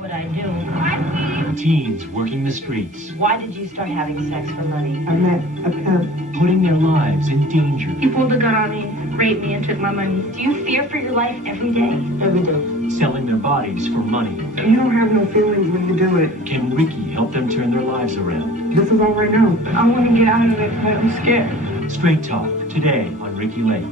what I do. Teens working the streets. Why did you start having sex for money? I met a pimp. Putting their lives in danger. He pulled a gun on me, raped me, and took my money. Do you fear for your life every day? Every day. Selling their bodies for money. You don't have no feelings when you do it. Can Ricki help them turn their lives around? This is all right now. I want to get out of it, but I'm scared. Straight Talk, today on Ricki Lake.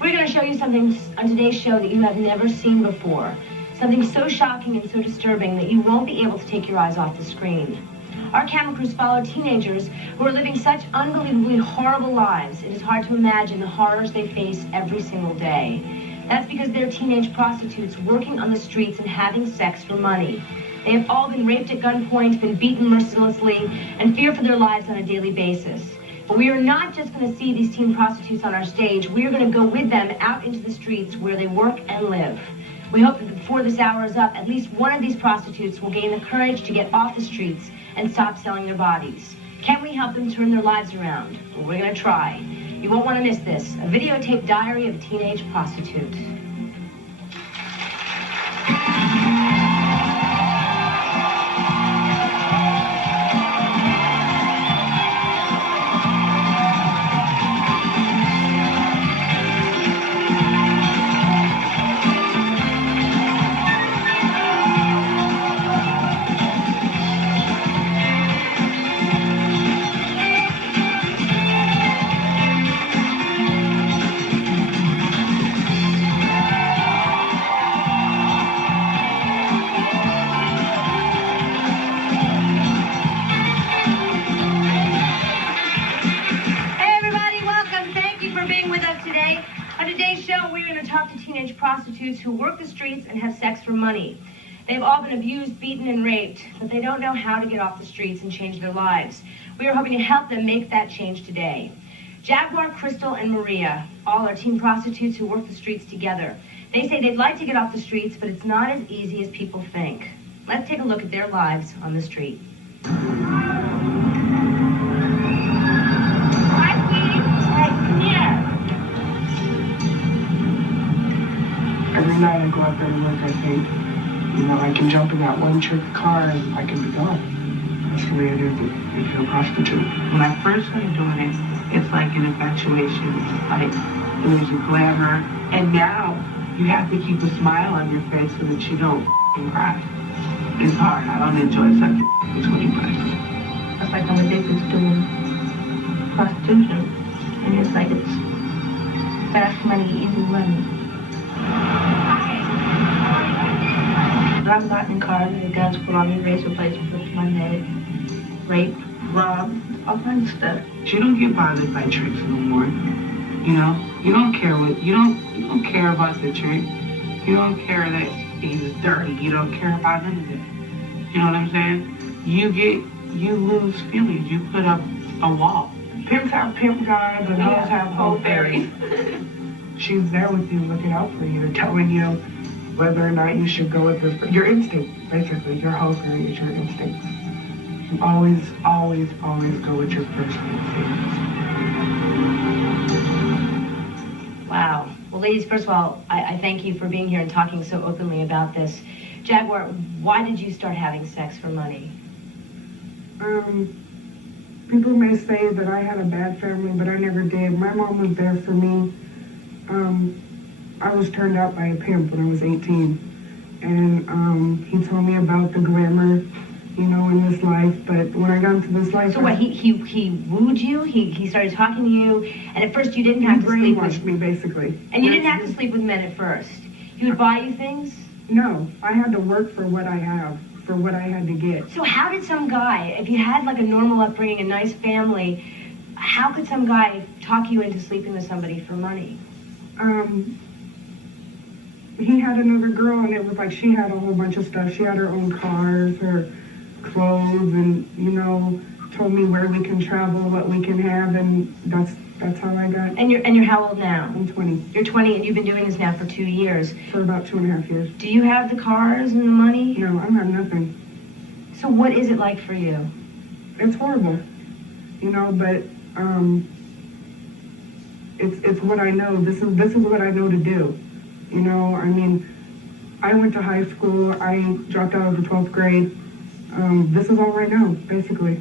We're going to show you something on today's show that you have never seen before. Something so shocking and so disturbing that you won't be able to take your eyes off the screen. Our camera crews follow teenagers who are living such unbelievably horrible lives. It is hard to imagine the horrors they face every single day. That's because they're teenage prostitutes working on the streets and having sex for money. They have all been raped at gunpoint, been beaten mercilessly, and fear for their lives on a daily basis. But we are not just going to see these teen prostitutes on our stage. We are going to go with them out into the streets where they work and live. We hope that before this hour is up, at least one of these prostitutes will gain the courage to get off the streets and stop selling their bodies. Can we help them turn their lives around? Well, we're going to try. You won't want to miss this. A videotaped diary of a teenage prostitute. Prostitutes who work the streets and have sex for money. They've all been abused, beaten, and raped, but they don't know how to get off the streets and change their lives. We are hoping to help them make that change today. Jaguar, Crystal, and Maria, all are teen prostitutes who work the streets together. They say they'd like to get off the streets, but it's not as easy as people think. Let's take a look at their lives on the street. Every night I go out there to work, I think, I can jump in that one trick car and I can be gone. That's the way it is if you're a prostitute. When I first started doing it, it's like an infatuation. Like, there's a glamour. And now, you have to keep a smile on your face so that you don't cry. It's hard. I don't enjoy sucking between breasts. It's like I'm addicted to doing prostitution. And it's like it's fast money, easy money. I've gotten in cars and guns put on me, razor blades put to my head, raped, robbed, all kinds of stuff. You don't get bothered by tricks no more. You don't care you don't care about the trick. You don't care that he's dirty. You don't care about none of that. You know what I'm saying? You lose feelings. You put up a wall. Pimps have pimp guys and hoes have hoe fairies. She's there with you, looking out for you, telling you whether or not you should go with this. Your instinct, basically. Your whole fairy is your instinct. You always, always, always go with your first instinct. Wow. Well, ladies, first of all, I thank you for being here and talking so openly about this. Jaguar, why did you start having sex for money? People may say that I had a bad family, but I never did. My mom was there for me. I was turned out by a pimp when I was 18, and he told me about the glamour, in this life. But when I got into this life, so what? He wooed you. He started talking to you, and at first you didn't have to sleep with. He brainwashed me, basically. And you didn't have to sleep with men at first. He would buy you things. No, I had to work for what I have, for what I had to get. So how did some guy, if you had like a normal upbringing, a nice family, how could some guy talk you into sleeping with somebody for money? He had another girl, and it was like she had a whole bunch of stuff. She had her own cars, her clothes, and, told me where we can travel, what we can have, and that's how I got. And you're how old now? I'm 20. You're 20, and you've been doing this now for 2 years. For about 2.5 years. Do you have the cars and the money? No, I have nothing. So what is it like for you? It's horrible, but It's what I know. This is what I know to do. You know, I mean, I went to high school. I dropped out of the 12th grade. This is all right now, basically.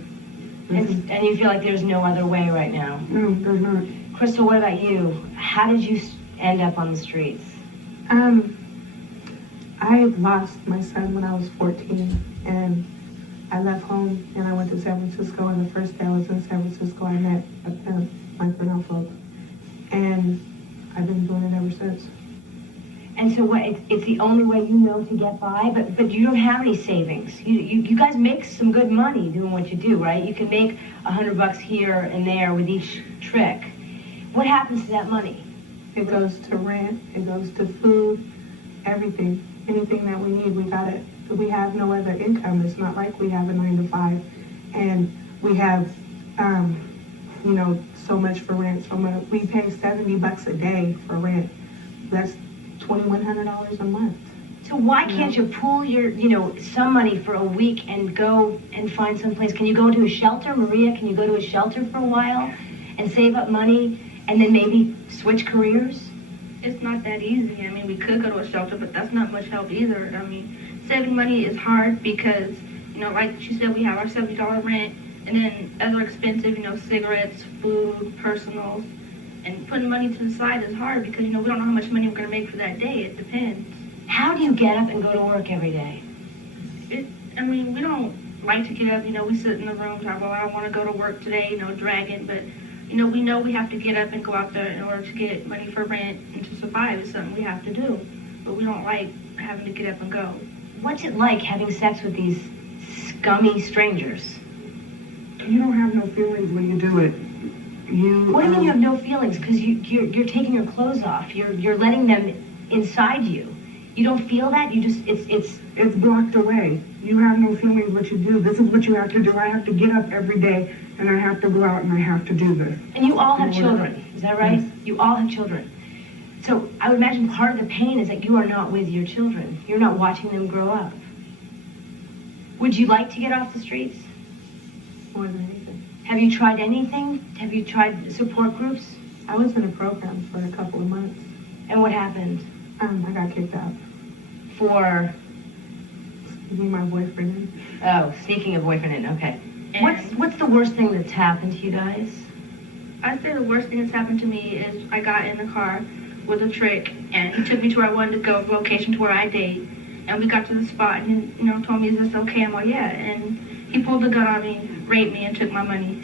And you feel like there's no other way right now? No, there's not. Crystal, what about you? How did you end up on the streets? I lost my son when I was 14, and I left home and I went to San Francisco, and the first day I was in San Francisco, I met a pimp, my friend folk, and I've been doing it ever since. And so what, it's the only way you know to get by, but you don't have any savings. You guys make some good money doing what you do, right? You can make $100 here and there with each trick. What happens to that money? It goes to rent, it goes to food, everything. Anything that we need, we have no other income. It's not like we have a 9 to 5 and we have, you know, so much for rent. We pay $70 a day for rent. That's $2,100 a month. So why can't you pool your, some money for a week and go and find some place? Can you go to a shelter, Maria? Can you go to a shelter for a while and save up money and then maybe switch careers? It's not that easy. I mean, we could go to a shelter, but that's not much help either. I mean, saving money is hard because, like she said, we have our $70 rent, and then other expensive, cigarettes, food, personals, and putting money to the side is hard because, we don't know how much money we're going to make for that day. It depends. How do you get up and go to work every day? We don't like to get up. We sit in the room, talk, well, I don't want to go to work today, dragging, but we know we have to get up and go out there in order to get money for rent and to survive. It's something we have to do. But we don't like having to get up and go. What's it like having sex with these scummy strangers? You don't have no feelings when you do it. What do you mean you have no feelings? Because you're taking your clothes off. You're letting them inside you. You don't feel that? You just, It's blocked away. You have no feelings what you do. This is what you have to do. I have to get up every day, and I have to go out, and I have to do this. And you all have children, is that right? Yes. You all have children. So I would imagine part of the pain is that you are not with your children. You're not watching them grow up. Would you like to get off the streets? More than anything. Have you tried anything? Have you tried support groups? I was in a program for a couple of months. And what happened? I got kicked out. For? Sneaking my boyfriend in. Oh, sneaking a boyfriend in, okay. What's the worst thing that's happened to you guys? I'd say the worst thing that's happened to me is I got in the car with a trick, and he took me to where I wanted to go, the location to where I date. And we got to the spot, and he, told me, is this okay? I'm like, yeah. And he pulled the gun on me, raped me, and took my money.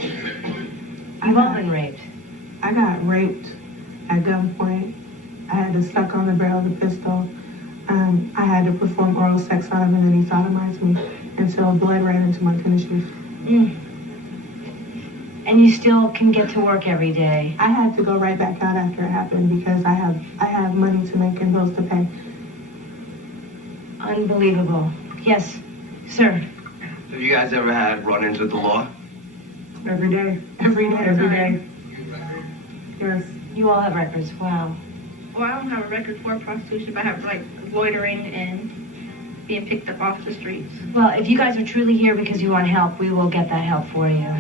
You've all been raped. I got raped at gunpoint. I had to suck on the barrel of the pistol. I had to perform oral sex on him, and then he sodomized me until blood ran into my tennis shoes. And you still can get to work every day. I had to go right back out after it happened because I have money to make and bills to pay. Unbelievable. Yes, sir. Have you guys ever had run-ins with the law? Every day. Every day. Every day. Yes. You all have records. Wow. Well, I don't have a record for prostitution, but I have, loitering and being picked up off the streets. Well, if you guys are truly here because you want help, we will get that help for you.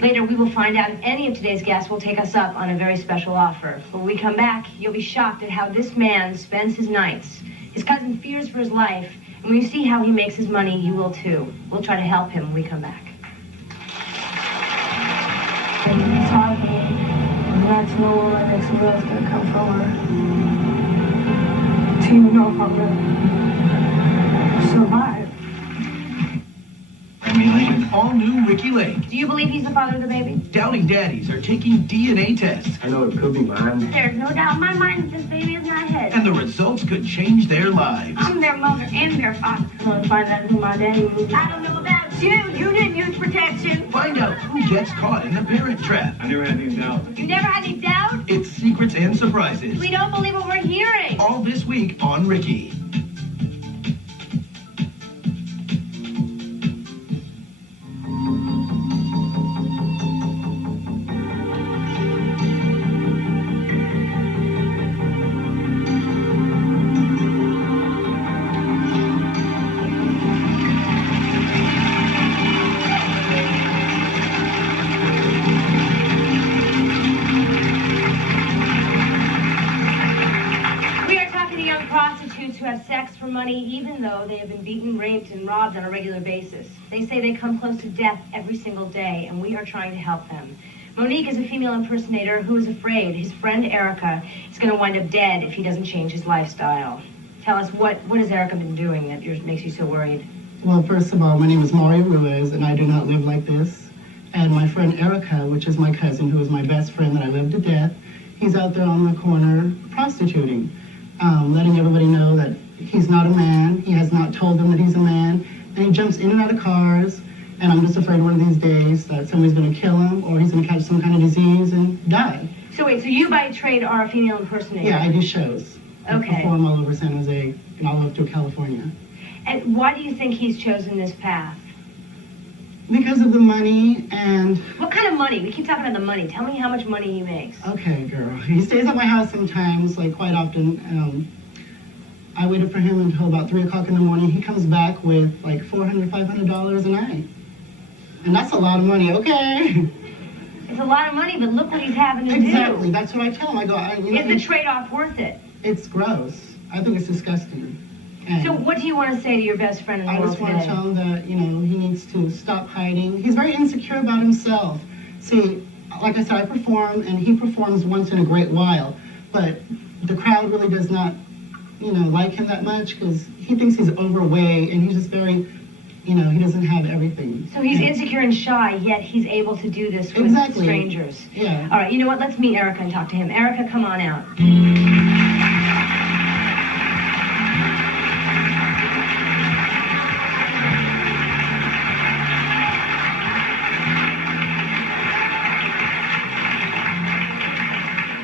Later, we will find out if any of today's guests will take us up on a very special offer. When we come back, you'll be shocked at how this man spends his nights. His cousin fears for his life, and when you see how he makes his money, you will too. We'll try to help him when we come back. It's hard for me not to know where my next meal is going to come from, or to even know if I'm going to survive. With all new Ricki Lake. Do you believe he's the father of the baby? Doubting daddies are taking DNA tests. I know it could be mine. There's no doubt in my mind that this baby is not his. And the results could change their lives. I'm their mother and their father. I'm going to find out who my daddy is. I don't know about you. You didn't use protection. Find out who gets caught in the parent trap. I never had any doubt. You never had any doubt? It's secrets and surprises. We don't believe what we're hearing. All this week on Ricki. money even though they have been beaten, raped, and robbed on a regular basis. They say they come close to death every single day, and we are trying to help them. Monique is a female impersonator who is afraid his friend Erica is going to wind up dead if he doesn't change his lifestyle. Tell us, what has Erica been doing that makes you so worried? Well, first of all, my name is Mario Ruiz, and I do not live like this. And my friend Erica, which is my cousin, who is my best friend that I love to death, he's out there on the corner prostituting, letting everybody know that he's not a man. He has not told them that he's a man. And he jumps in and out of cars, and I'm just afraid one of these days that somebody's going to kill him or he's going to catch some kind of disease and die. So wait, so you by trade are a female impersonator? Yeah, I do shows. Okay. I perform all over San Jose and all over through California. And why do you think he's chosen this path? Because of the money and... What kind of money? We keep talking about the money. Tell me how much money he makes. Okay, girl. He stays at my house sometimes, like quite often. I waited for him until about 3 o'clock in the morning. He comes back with like $400, $500 a night. And that's a lot of money, okay? It's a lot of money, but look what he's having to do. Exactly. That's what I tell him. I go, is the trade-off worth it? It's gross. I think it's disgusting. And so what do you want to say to your best friend in the world today? I just want to tell him that, he needs to stop hiding. He's very insecure about himself. See, like I said, I perform, and he performs once in a great while. But the crowd really does not, like him that much because he thinks he's overweight, and he's just very, he doesn't have everything. So he's insecure and shy, yet he's able to do this with strangers. Yeah. All right, you know what? Let's meet Erica and talk to him. Erica, come on out.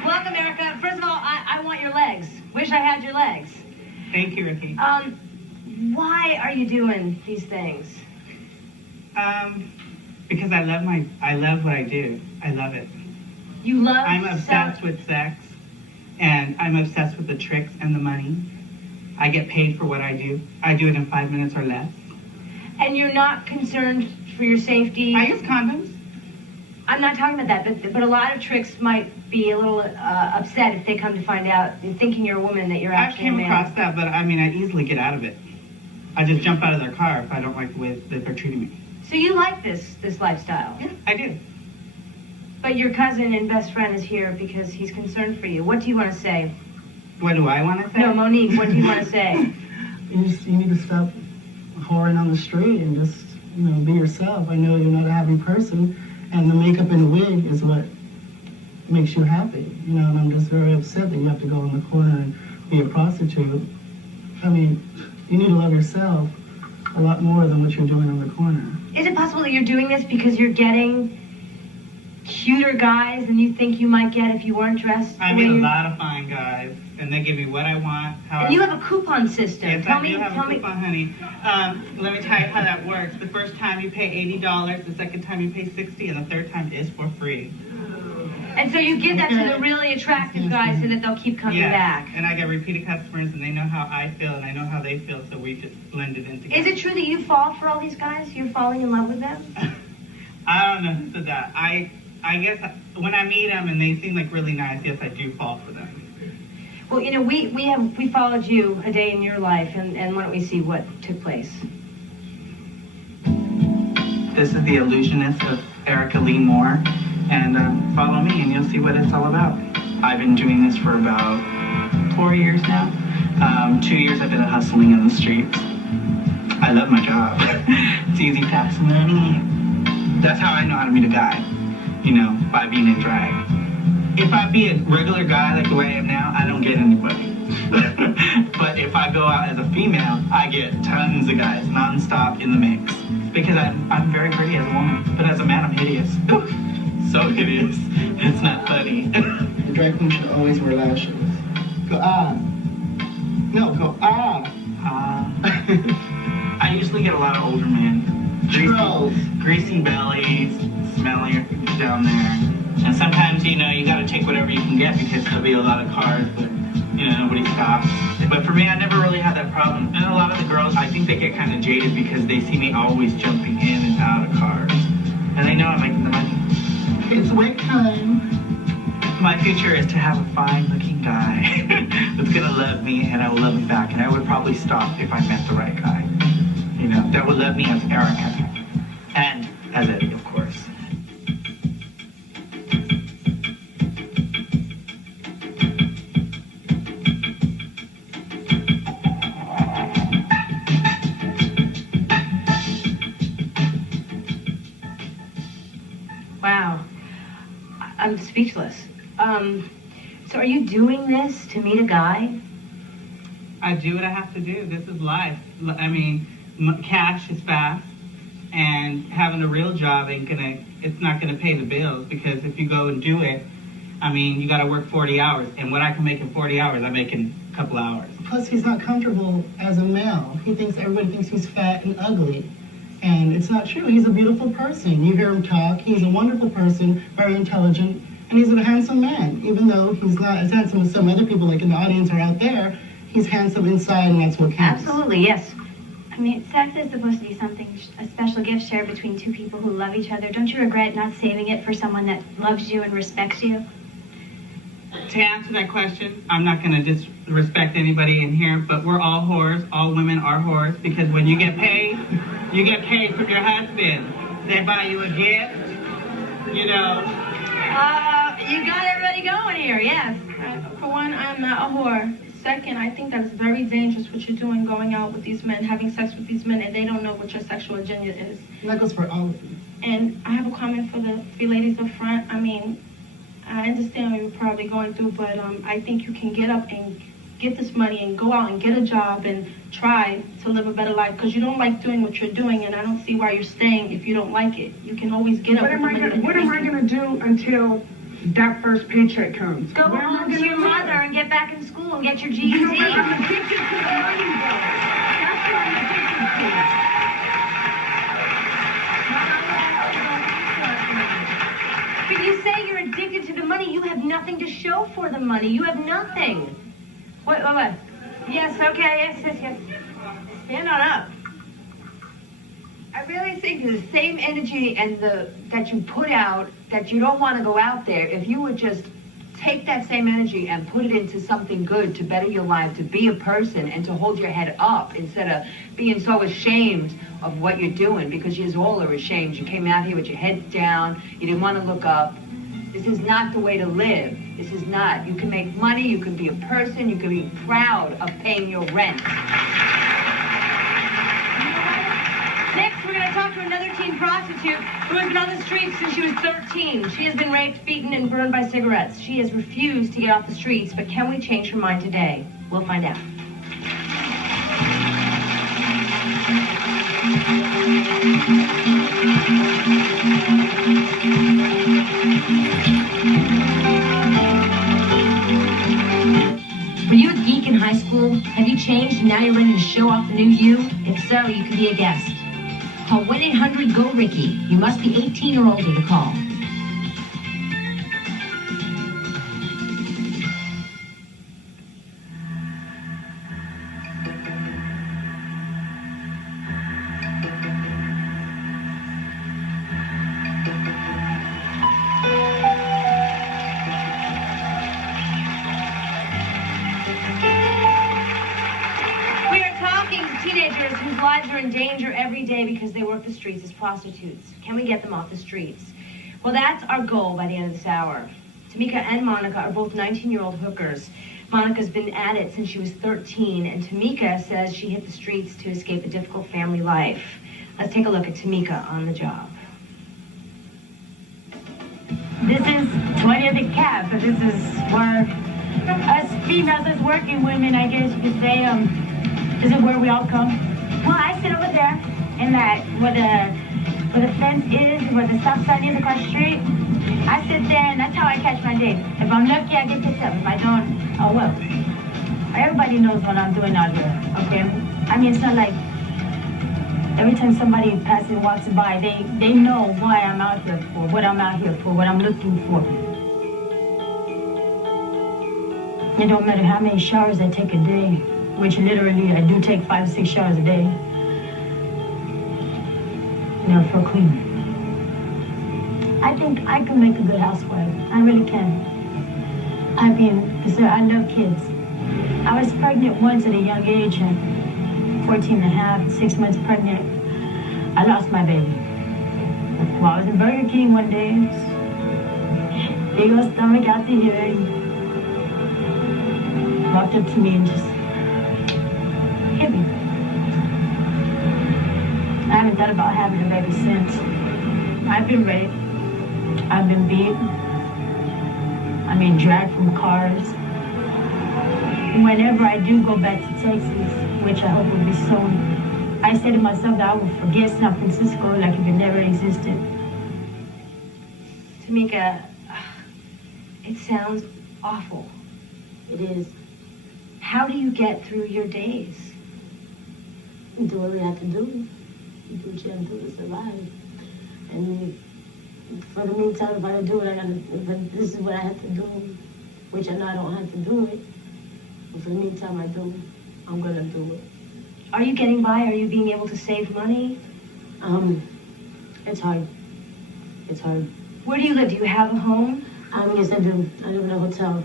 Welcome, Erica. First of all, I want your legs. Wish I had your legs. Thank you, Ricki. Why are you doing these things? Because I love what I do. I love it. You love I'm obsessed with sex, and I'm obsessed with the tricks and the money. I get paid for what I do. I do it in 5 minutes or less. And you're not concerned for your safety? I use condoms. I'm not talking about that, but a lot of tricks might be a little upset if they come to find out, thinking you're a woman, that you're actually a man. I've came across that, but I easily get out of it. I just jump out of their car if I don't like the way that they're treating me. So you like this lifestyle? Yeah, I do. But your cousin and best friend is here because he's concerned for you. What do you want to say? What do I want to say? No, Monique, what do you want to say? You need to stop whoring on the street and just, be yourself. I know you're not a happy person, and the makeup and the wig is what makes you happy, and I'm just very upset that you have to go in the corner and be a prostitute. You need to love yourself a lot more than what you're doing on the corner. Is it possible that you're doing this because you're getting cuter guys than you think you might get if you weren't dressed? I meet a lot of fine guys, and they give me what I want. And you have a coupon system. Yes, I do have a coupon, honey. Let me tell you how that works. The first time you pay $80, the second time you pay $60, and the third time is for free. And so you give that to the really attractive guys so that they'll keep coming back. And I get repeated customers, and they know how I feel, and I know how they feel, so we just blend it in together. Is it true that you fall for all these guys? You're falling in love with them? I don't know who said that. I guess when I meet them and they seem like really nice, yes, I do fall for them. Well, we followed you a day in your life, and why don't we see what took place? This is the illusionist of Erica Lee Moore, and follow me and you'll see what it's all about. I've been doing this for about 4 years now. 2 years I've been hustling in the streets. I love my job. It's easy tax money. That's how I know how to meet a guy, by being in drag. If I be a regular guy like the way I am now, I don't get anybody. But if I go out as a female, I get tons of guys nonstop in the mix. Because I'm very pretty as a woman, but as a man, I'm hideous. So hideous. It's not funny. The drag queen should always wear lashes. Go No, go I usually get a lot of older men. Greasy bellies, smelly down there. And sometimes, you gotta take whatever you can get because there'll be a lot of cars, but, nobody stops. But for me, I never really had that problem. And a lot of the girls, I think they get kind of jaded because they see me always jumping in and out of cars. And they know I'm making the money. It's wig time. My future is to have a fine-looking guy with who's gonna love me and I will love him back. And I would probably stop if I met the right guy. You know, that would love me as Erica. And as Eddie, of course. Wow. I'm speechless. So are you doing this to meet a guy? I do what I have to do. This is life. I mean, cash is fast, and having a real job it's not gonna pay the bills, because if you go and do it, I mean, you gotta work 40 hours, and what I can make in 40 hours, I make in a couple hours. Plus, he's not comfortable as a male. Everybody thinks he's fat and ugly. And it's not true. He's a beautiful person. You hear him talk. He's a wonderful person, very intelligent, and he's a handsome man. Even though he's not as handsome as some other people like in the audience or out there, he's handsome inside, and that's what counts. Absolutely, yes. I mean, sex is supposed to be something, a special gift shared between two people who love each other. Don't you regret not saving it for someone that loves you and respects you? To answer that question, I'm not going to disrespect anybody in here, but we're all whores. All women are whores, because when you get paid from your husband. They buy you a gift, you know. You got everybody going here, yes. For one, I'm not a whore. Second, I think that it's very dangerous what you're doing, going out with these men, having sex with these men, and they don't know what your sexual agenda is. And that goes for all of you. And I have a comment for the three ladies up front. I mean, I understand what you're probably going through, but I think you can get up and get this money and go out and get a job and try to live a better life, because you don't like doing what you're doing, and I don't see why you're staying if you don't like it. You can always get up. What am I gonna do until that first paycheck comes? Go home to your mother and get back in school and get your GED. You know, but I'm addicted to the money, though. That's what I'm addicted to. But you say you're addicted to the money. You have nothing to show for the money. You have nothing. What? Yes, okay, yes. Stand on up. I really think the same energy and that you put out, that you don't want to go out there, if you would just take that same energy and put it into something good to better your life, to be a person and to hold your head up instead of being so ashamed of what you're doing, because you all are ashamed. You came out here with your head down, you didn't want to look up. This is not the way to live. This is not. You can make money, you can be a person, you can be proud of paying your rent. Next, we're going to talk to another teen prostitute who has been on the streets since she was 13. She has been raped, beaten, and burned by cigarettes. She has refused to get off the streets, but can we change her mind today? We'll find out. Were you a geek in high school? Have you changed and now you're ready to show off the new you? If so, you could be a guest. Call 1-800-GO-RICKY. You must be 18 or older to call. Whose lives are in danger every day because they work the streets as prostitutes. Can we get them off the streets? Well, that's our goal by the end of this hour. Tamika and Monica are both 19-year-old hookers. Monica's been at it since she was 13, and Tamika says she hit the streets to escape a difficult family life. Let's take a look at Tamika on the job. This is 20th cab, so this is where us females, as working women, I guess you could say, this is where we all come. Well, I sit over there, and where the fence is, where the stop sign is across the street. I sit there, and that's how I catch my date. If I'm lucky, I get picked up. If I don't, oh well. Everybody knows what I'm doing out here, okay? I mean, it's not like every time somebody passes and walks by, they know why I'm out here for, what I'm out here for, what I'm looking for. It don't matter how many showers I take a day, which literally I do take 5 or 6 showers a day. Never feel clean. I think I can make a good housewife. I really can. I mean, because I love kids. I was pregnant once at a young age, at 14 and a half, 6 months pregnant. I lost my baby. Well, I was in Burger King one day. Big old stomach out the here. And walked up to me and just hit me. I haven't thought about having a baby since. I've been raped. I've been beat. Dragged from cars. Whenever I do go back to Texas, which I hope will be soon, I say to myself that I will forget San Francisco like if it never existed. Tamika, it sounds awful. It is. How do you get through your days? You do what you have to do. You do what you have to do to survive. And for the meantime, if I do it, but this is what I have to do, which I know I don't have to do it. But for the meantime, I'm gonna do it. Are you getting by? Are you being able to save money? It's hard. It's hard. Where do you live? Do you have a home? Yes, I do. I live in a hotel.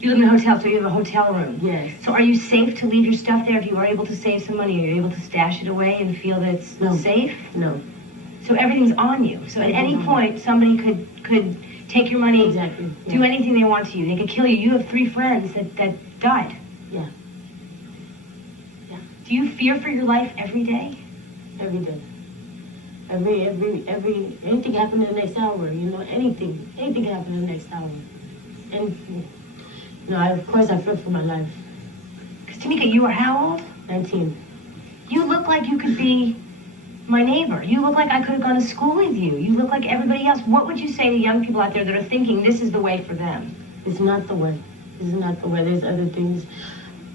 You live in a hotel, so you have a hotel room? Yes. So are you safe to leave your stuff there if you are able to save some money? Are you able to stash it away and feel that it's safe? No. So everything's on you. So at any point, somebody could take your money, do anything they want to you. They could kill you. You have 3 friends that died. Yeah. Do you fear for your life every day? Every day. Anything happen in the next hour, anything can happen in the next hour. Anything. Of course I fear for my life. Because Tamika, you are how old? 19. You look like you could be my neighbor. You look like I could have gone to school with you. You look like everybody else. What would you say to young people out there that are thinking this is the way for them? It's not the way. This is not the way. There's other things.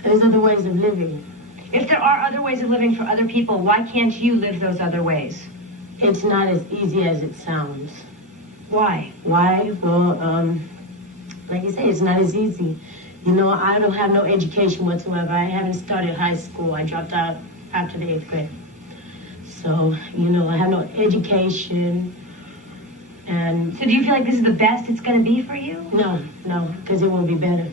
There's other ways of living. If there are other ways of living for other people, why can't you live those other ways? It's not as easy as it sounds. Why? Why? Well, like you say, it's not as easy. I don't have no education whatsoever. I haven't started high school. I dropped out after the 8th grade. So, I have no education. And so do you feel like this is the best it's going to be for you? No, because it will be better.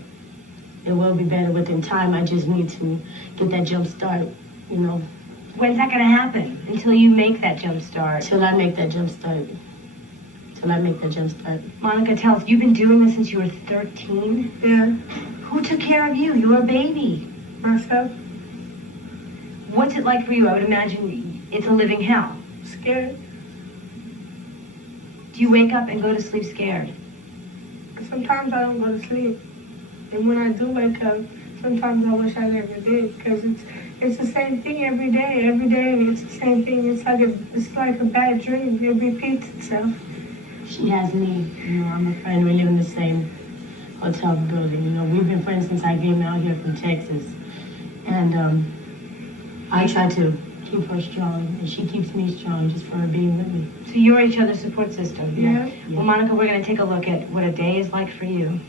It will be better within time. I just need to get that jump start, When's that going to happen? Until you make that jump start? Till I make that jump start. Monica, tell us, you've been doing this since you were 13? Yeah. Who took care of you? You were a baby. Myself. What's it like for you? I would imagine it's a living hell. Scared. Do you wake up and go to sleep scared? Sometimes I don't go to sleep. And when I do wake up, sometimes I wish I never did, because it's the same thing every day. Every day it's the same thing. It's like a bad dream. It repeats itself. She has me. I'm a friend. We live in the same hotel building. We've been friends since I came out here from Texas. And I try to keep her strong, and she keeps me strong just for her being with me. So you're each other's support system? Yeah. Well, Monica, we're going to take a look at what a day is like for you.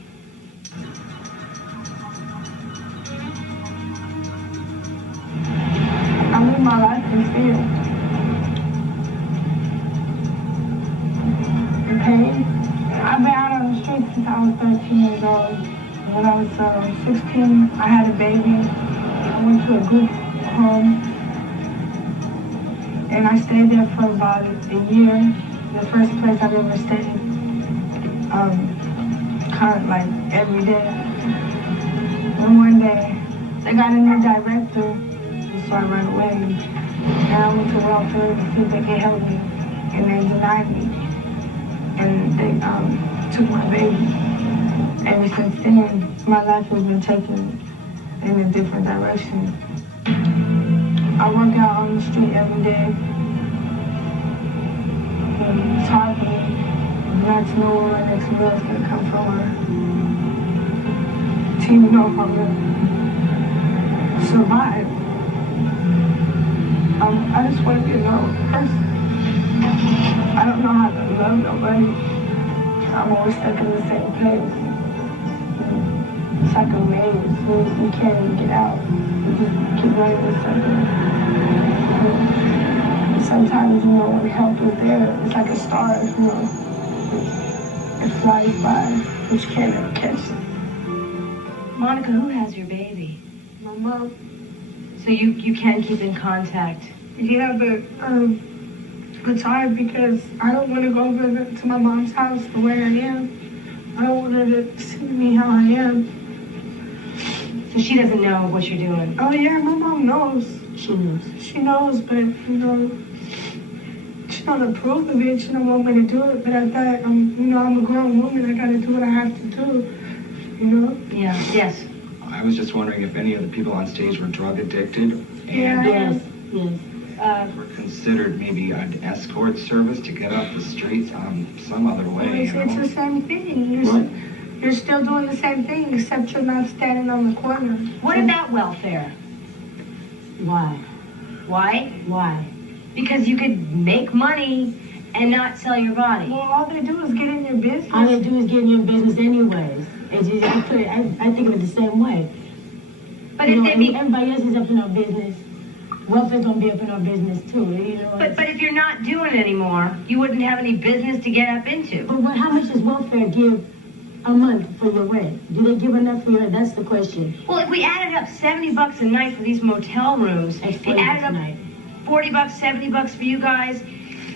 I live my life in fear. In pain. I've been out on the streets since I was 13 years old. When I was 16, I had a baby. I went to a group home. And I stayed there for about a year. The first place I've ever stayed. Kind of like every day. And one day, they got a new director. So I ran away, and I went to welfare to see if they could help me, and they denied me, and they took my baby. Ever since then, my life has been taken in a different direction. I work out on the street every day, and it's hard for me not to know where my next meal is going to come from, or to even know if I'm going to survive. I just want to be a normal person. I don't know how to love nobody. I'm always stuck in the same place. It's like a maze. We can't even get out. We just keep running in circles. Sometimes, when help is there, it's like a star, it flies by, but you can't ever catch it. Monica, who has your baby? My mom. So you can keep in contact. Yeah, but it's hard because I don't want to go over to my mom's house the way I am. I don't want her to see me how I am. So she doesn't know what you're doing? Oh yeah, my mom knows. She knows. She knows, but she don't approve of it. She don't want me to do it. But I thought, I'm a grown woman. I gotta do what I have to do. Yeah. Yes. I was just wondering if any of the people on stage were drug addicted. Yeah. Yes. Were considered maybe an escort service to get off the streets some other way. It's the same thing. You're still doing the same thing, except you're not standing on the corner. What about welfare? Why? Why? Because you could make money and not sell your body. Well, all they do is get in your business. All they do is get in your business anyways. I think of it the same way. But everybody else is up in our business. Welfare's gonna be up in our business too. But if you're not doing it anymore, you wouldn't have any business to get up into. But how much does welfare give a month for your rent? Do they give enough for your rent? That's the question. Well, if we added up $70 a night for these motel rooms, That's they added up $40, $70 for you guys,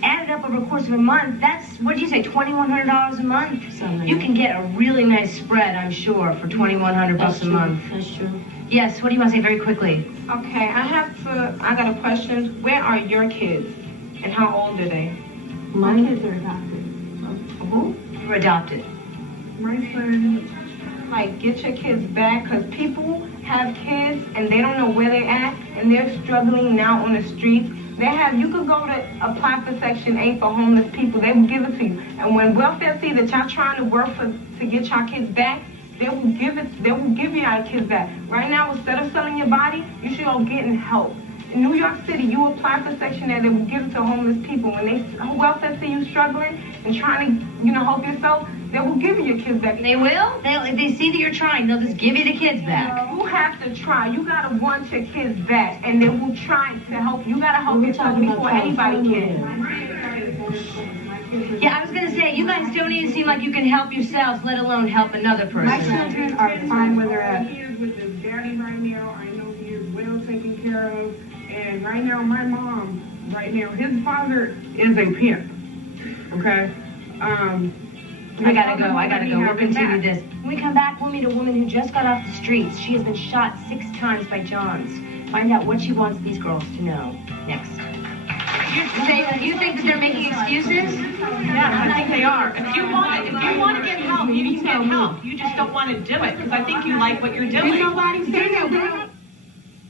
added up over the course of a month, that's, what did you say, $2,100 a month? You can get a really nice spread, I'm sure, for $2,100 a month. That's true. Yes, what do you want to say very quickly? Okay, I got a question. Where are your kids? And how old are they? My kids are adopted. Who? We're adopted. My son. Like, get your kids back, because people have kids and they don't know where they're at, and they're struggling now on the streets. You could go to apply for Section 8 for homeless people. They will give it to you. And when welfare see that y'all trying to work to get y'all kids back, they will give you our kids back. Right now, instead of selling your body, you should go getting help. In New York City, you apply for Section 8, they will give it to homeless people. When welfare see you struggling and trying to, help yourself, they will give you your kids back. They will? If they see that you're trying, they'll just give you the kids back. You have to try. You gotta want your kids back, and they will try to help. You gotta help yourself before anybody can. Yeah, I was gonna say, you guys don't even seem like you can help yourselves, let alone help another person. My children are fine where they're at. He is with his daddy right now. I know he is well taken care of. And right now, my mom, his father is a pimp. Okay? I gotta go. We'll continue this. When we come back, we'll meet a woman who just got off the streets. She has been shot 6 times by Johns. Find out what she wants these girls to know. Next. You think that they're making excuses? Yeah, I think they are. If you want to get help, you need to get help. You just don't want to do it because I think you like what you're doing. Did nobody say that?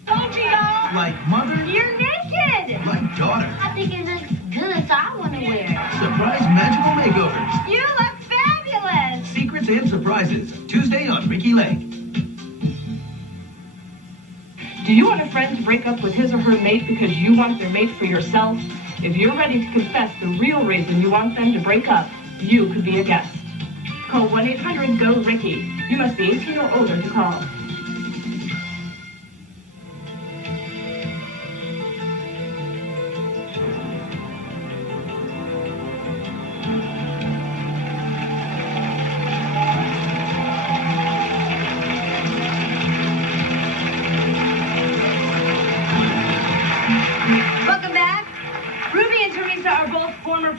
Told you, y'all. Like mother? You're naked. Like daughter? I think it looks good, so I want to wear it. Surprise magical makeovers. You look fabulous. Secrets and surprises. Tuesday on Ricki Lake. Do you want a friend to break up with his or her mate because you want their mate for yourself? If you're ready to confess the real reason you want them to break up, you could be a guest. Call 1-800-GO-RICKY. You must be 18 or older to call.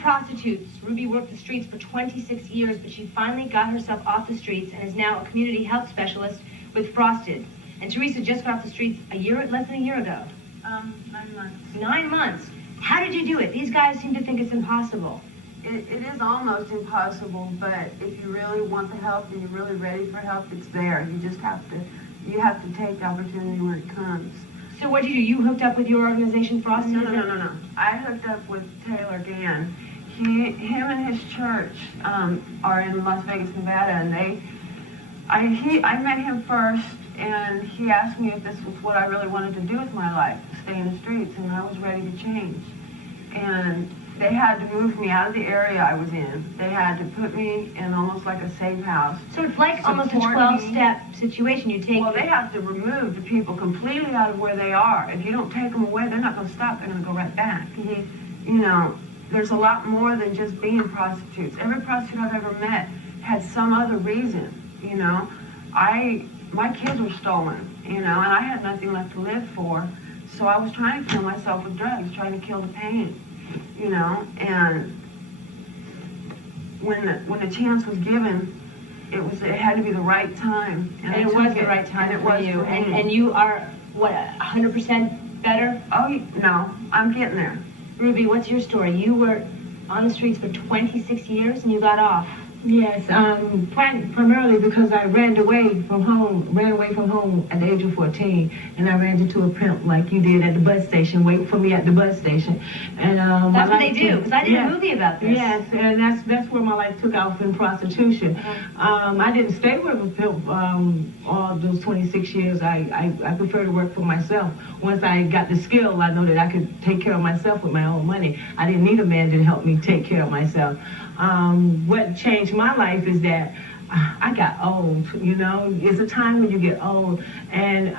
Prostitutes. Ruby worked the streets for 26 years, but she finally got herself off the streets and is now a community health specialist with Frosted. And Teresa just got off the streets less than a year ago. 9 months. 9 months. How did you do it? These guys seem to think it's impossible. It is almost impossible, but if you really want the help and you're really ready for help, it's there. You just have to take the opportunity where it comes. So what did you do? You hooked up with your organization, Frosted? No. I hooked up with Taylor Gann. Him and his church are in Las Vegas, Nevada, and I met him first, and he asked me if this was what I really wanted to do with my life, stay in the streets, and I was ready to change. And they had to move me out of the area I was in. They had to put me in almost like a safe house. So it's like almost a 12-step situation. Well, they have to remove the people completely out of where they are. If you don't take them away, they're not going to stop. They're going to go right back. Mm-hmm. There's a lot more than just being prostitutes. Every prostitute I've ever met had some other reason, my kids were stolen, you know, and I had nothing left to live for. So I was trying to kill myself with drugs, trying to kill the pain, you know. And when the chance was given, it had to be the right time. And it was the right time for you. And you are, what, 100% better? Oh, no, I'm getting there. Ruby, what's your story? You were on the streets for 26 years and you got off. Yes, primarily because I ran away from home at the age of 14, and I ran into a pimp like you did at the bus station, waiting for me at the bus station. And that's what they do, because I did a movie about this. Yes, and that's where my life took off in prostitution. I didn't stay with a pimp all those 26 years. I prefer to work for myself. Once I got the skill, I know that I could take care of myself with my own money. I didn't need a man to help me take care of myself. What changed my life is that I got old, you know. It's a time when you get old, and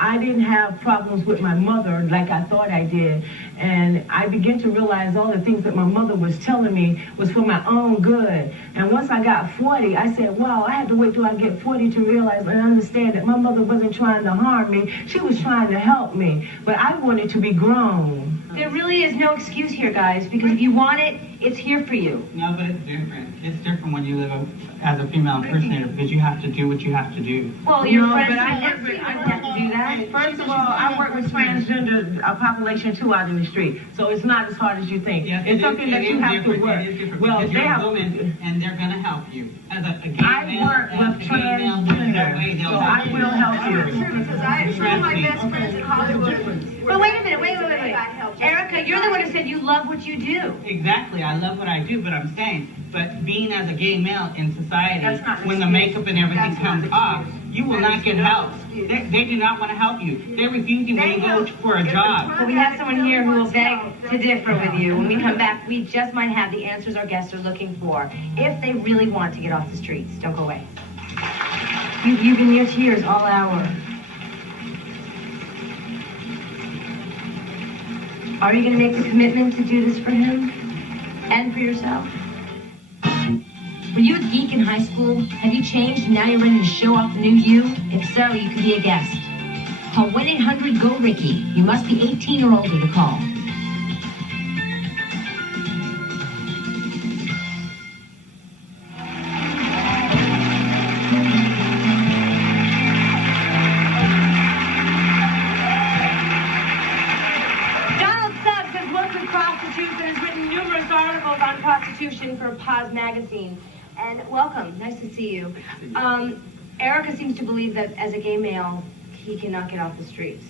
I didn't have problems with my mother like I thought I did, and I began to realize all the things that my mother was telling me was for my own good. And once I got 40, I said, wow, I had to wait till I get 40 to realize and understand that my mother wasn't trying to harm me, she was trying to help me, but I wanted to be grown. There really is no excuse here, guys, because if you want it, it's here for you. No, but it's different. It's different when you live as a female impersonator because you have to do what you have to do. Well, your friends but don't have to do that. First of all, I work with transgender population too out in the street, so it's not as hard as you think. Yeah, it's something that you have to work. Well, they have a woman, and they're gonna help you. As a gay I work with transgender, so I will help you. Because I some of my best friends in Hollywood. But wait a minute, wait. Erica, you're the one who said you love what you do. Exactly, I love what I do, but I'm saying, but being as a gay male in society, when the makeup and everything comes off, you will not get help. They do not want to help you. They refuse you when you go for a job. Well, we have someone here who will beg to differ with you. When we come back, we just might have the answers our guests are looking for. If they really want to get off the streets, don't go away. You've been near tears all hour. Are you going to make the commitment to do this for him and for yourself? Were you a geek in high school? Have you changed and now you're ready to show off the new you? If so, you could be a guest. Call 1-800-GO-RICKY. You must be 18 or older to call. Prostitution for Paz magazine, and welcome. Nice to see you. Erica seems to believe that as a gay male, he cannot get off the streets.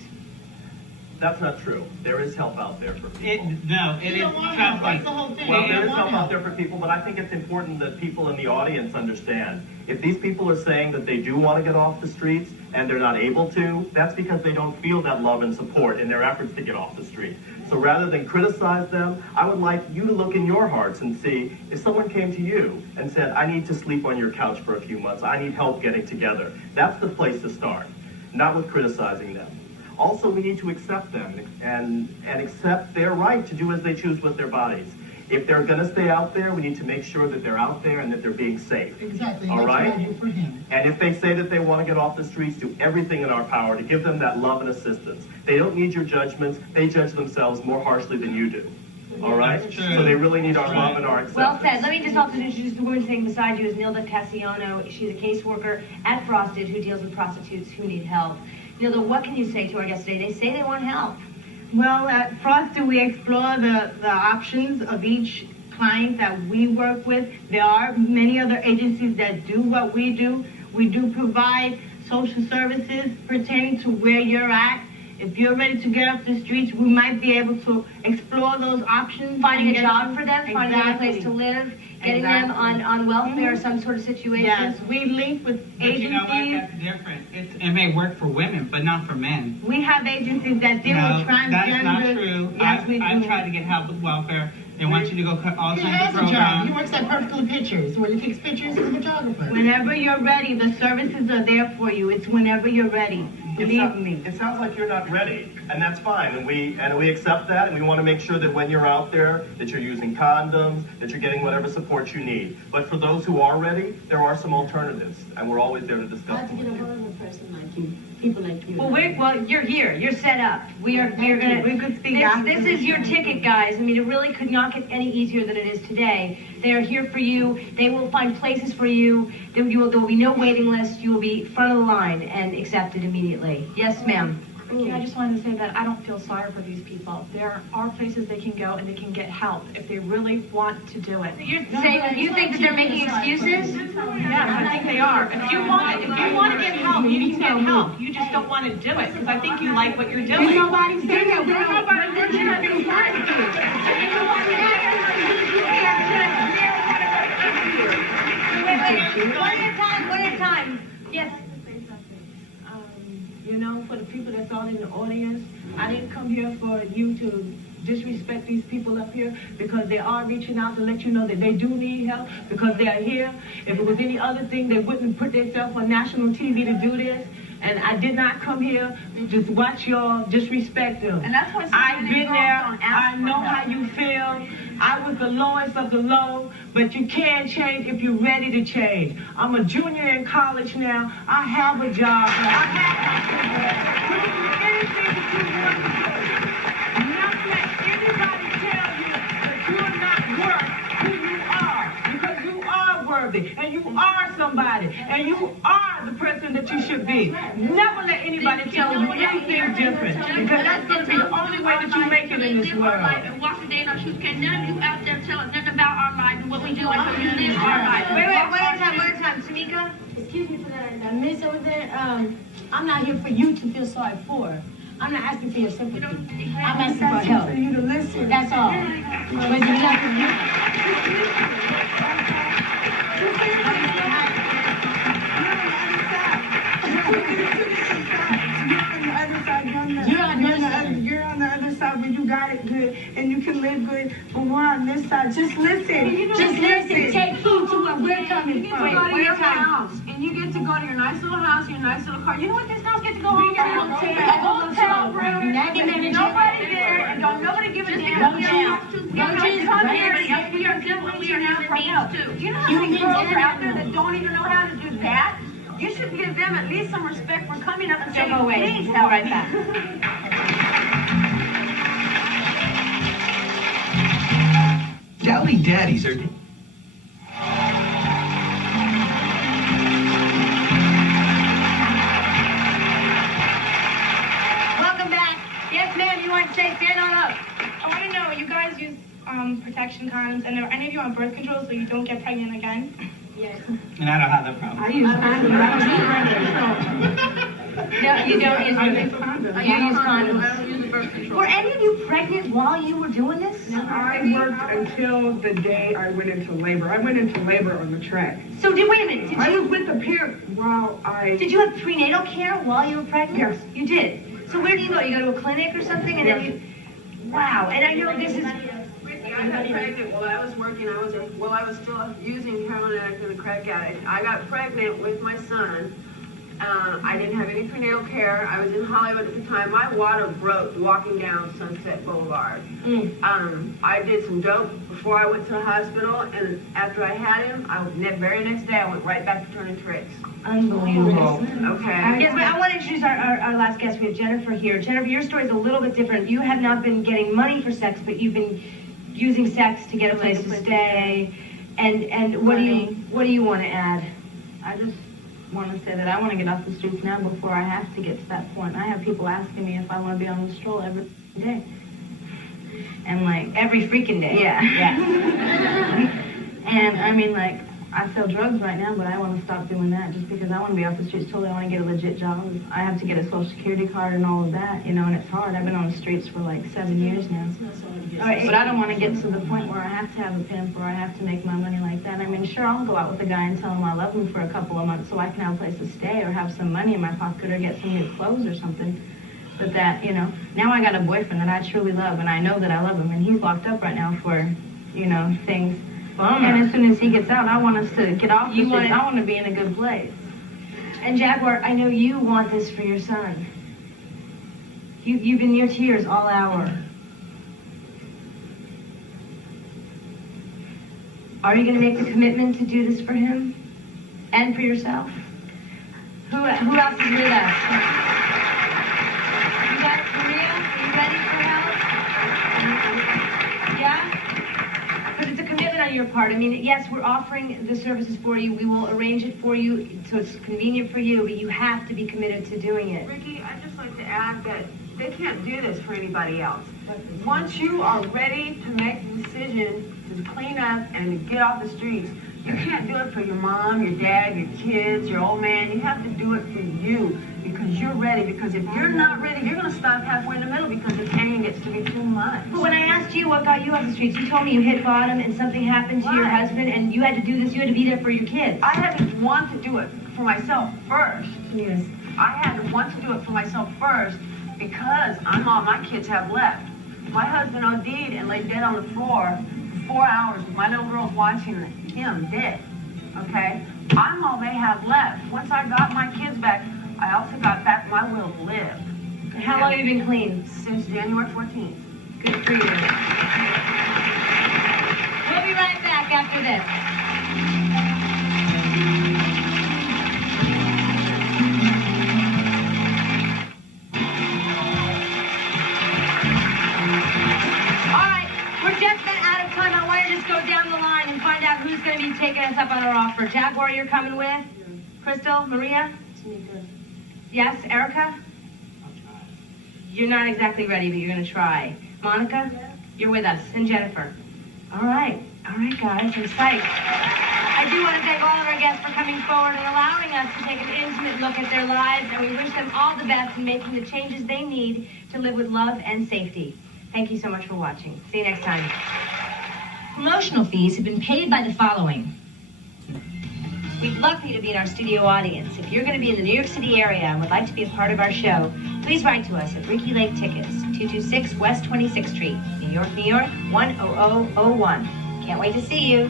That's not true. There is help out there for people. It is. That's the whole thing. Well, there is help out there for people, but I think it's important that people in the audience understand. If these people are saying that they do want to get off the streets and they're not able to, that's because they don't feel that love and support in their efforts to get off the street. So rather than criticize them, I would like you to look in your hearts and see if someone came to you and said, I need to sleep on your couch for a few months, I need help getting together. That's the place to start, not with criticizing them. Also, we need to accept them and accept their right to do as they choose with their bodies. If they're going to stay out there, we need to make sure that they're out there and that they're being safe. Exactly. All right? That's what I do for him. And if they say that they want to get off the streets, do everything in our power to give them that love and assistance. They don't need your judgments. They judge themselves more harshly than you do. All right? So they really need our love and our acceptance. Well said. Let me just also introduce the woman sitting beside you is Nilda Cassiano. She's a caseworker at Prostitute who deals with prostitutes who need help. Nilda, what can you say to our guests today? They say they want help. Well, at Prostitute, we explore the options of each client that we work with. There are many other agencies that do what we do. We do provide social services pertaining to where you're at. If you're ready to get off the streets, we might be able to explore those options. Finding a job for them, finding a place to live, getting them on welfare or some sort of situation. Yes, we link with agencies. You know what? That's different. It may work for women, but not for men. We have agencies that deal with transgender. That's not true. Yes, we do. I've tried to get help with welfare. They want you to go cut all He kinds has of a job. programs. He works at Perfectly Pictures, where he takes pictures. He's a photographer. Whenever you're ready, the services are there for you. It's whenever you're ready. Believe me. It sounds like you're not ready, and that's fine, and we accept that, and we want to make sure that when you're out there, that you're using condoms, that you're getting whatever support you need. But for those who are ready, there are some alternatives, and we're always there to discuss them with you. Person like you, people like you. Well, you're here. You're set up. We're gonna. This is your ticket, guys. I mean, it really could not get any easier than it is today. They are here for you. They will find places for you. There will be no waiting list. You will be front of the line and accepted immediately. Yes, ma'am. Ricki, I just wanted to say that I don't feel sorry for these people. There are places they can go and they can get help if they really want to do it. You're saying you think that they're making excuses? Yeah, I think they are. If you want to get help, you can get help. You just don't want to do it because I think you like what you're doing. Nobody said that. Nobody One at a time. Yes. You know, for the people that's all in the audience, I didn't come here for you to disrespect these people up here because they are reaching out to let you know that they do need help because they are here. If it was any other thing, they wouldn't put themselves on national TV to do this. And I did not come here to just watch y'all disrespect them. And that's what I've been there. I know how you feel. I was the lowest of the low, but you can change if you're ready to change. I'm a junior in college now. I have a job. I have anything that you want to do. Not let anybody tell you that you're not worth who you are, because you are worthy, and you are somebody, and you are the person that you should be. Never let anybody tell you anything different, because that's going to be the only way that you make it in this world. And walk the day in our shoes. Can none of you out there tell us nothing about our life and what we do and how we live our life? Wait, one at a time. Tamika? Excuse me for that. I miss over there. I'm not here for you to feel sorry for. I'm not asking for your sympathy. I'm asking for help. For you to listen. That's all. Whether you love me. You're on the other side where you got it good and you can live good, but we're on this side. Just listen. Just listen. Take heed to where we're coming from. You go to your house and you get to go to your nice little house, your nice little car. You know what this house gets to go home to? A hotel room. Nobody there, and don't nobody give a damn. We come here and we are good when we are now for help. Do you know how many girls are out there that don't even know how to do that? You should give them at least some respect for coming up and saying, please help. Right back. Dowdy daddies are... Welcome back. Yes, ma'am, you want to say stand on up. I want to know, you guys use protection condoms, and are any of you on birth control so you don't get pregnant again? Yes. And I don't have that problem. I use condoms. No, you don't use condoms. I use condoms. I don't use the birth control. Were any of you pregnant while you were doing this? I worked until the day I went into labor. I went into labor on the track. So wait a minute. I was with the parent while I... Did you have prenatal care while you were pregnant? Yes. You did. So where do you go? You go to a clinic or something, and then you... Wow. And I know this is... I got pregnant while I was working. I was still using heroin addict and a crack addict. I got pregnant with my son. I didn't have any prenatal care. I was in Hollywood at the time. My water broke walking down Sunset Boulevard. I did some dope before I went to the hospital, and after I had him, very next day I went right back to turning tricks. Unbelievable. Okay. Yes, but I want to introduce our last guest. We have Jennifer here. Jennifer, your story is a little bit different. You have not been getting money for sex, but you've been using sex to get a place to stay. And what do you want to add? I just want to say that I want to get off the streets now before I have to get to that point. I have people asking me if I want to be on the stroll every day. And like every freaking day. Yeah. And I mean, like, I sell drugs right now, but I want to stop doing that just because I want to be off the streets totally. I want to get a legit job. I have to get a social security card and all of that, you know, and it's hard. I've been on the streets for like 7 years now. But I don't want to get to the point where I have to have a pimp or I have to make my money like that. I mean, sure, I'll go out with a guy and tell him I love him for a couple of months so I can have a place to stay or have some money in my pocket or get some new clothes or something. But that, you know, now I got a boyfriend that I truly love, and I know that I love him, and he's locked up right now for, you know, things. And as soon as he gets out, I want us to get off the streets. I want to be in a good place. And Jaguar, I know you want this for your son. You've been near tears all hour. Are you going to make the commitment to do this for him and for yourself? Who else is with us? You got Maria? Are you ready for help? Yeah? Because it's a commitment on your part. I mean, yes, we're offering the services for you. We will arrange it for you so it's convenient for you, but you have to be committed to doing it. Ricki, I'd just like to add that they can't do this for anybody else. Once you are ready to make the decision to clean up and to get off the streets, you can't do it for your mom, your dad, your kids, your old man. You have to do it for you because you're ready. Because if you're not ready, you're going to stop halfway in the middle because the pain gets to be too much. But when I asked you what got you off the streets, you told me you hit bottom and something happened to your husband and you had to do this, you had to be there for your kids. I had to want to do it for myself first. Yes. I had to want to do it for myself first because I'm all my kids have left. My husband OD'd and lay dead on the floor for 4 hours with my little girls watching him dead, okay? I'm all they have left. Once I got my kids back, I also got back my will to live. How long have you been clean? Since January 14th. Good for you. We'll be right back after this. Go down the line and find out who's going to be taking us up on our offer. Jaguar, you're coming with? Crystal? Maria? Yes? Erica? You're not exactly ready, but you're going to try. Monica? You're with us. And Jennifer? All right. All right, guys. I'm psyched. I do want to thank all of our guests for coming forward and allowing us to take an intimate look at their lives, and we wish them all the best in making the changes they need to live with love and safety. Thank you so much for watching. See you next time. Promotional fees have been paid by the following. We'd love for you to be in our studio audience. If you're going to be in the New York City area and would like to be a part of our show, please write to us at Ricki Lake Tickets, 226 West 26th Street, New York, 10001. Can't wait to see you.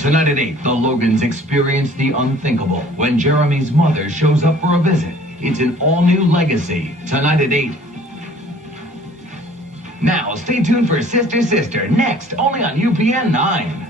Tonight at 8, the Logans experience the unthinkable when Jeremy's mother shows up for a visit. It's an all-new legacy. Tonight at 8. Now, stay tuned for Sister Sister, next, only on UPN 9.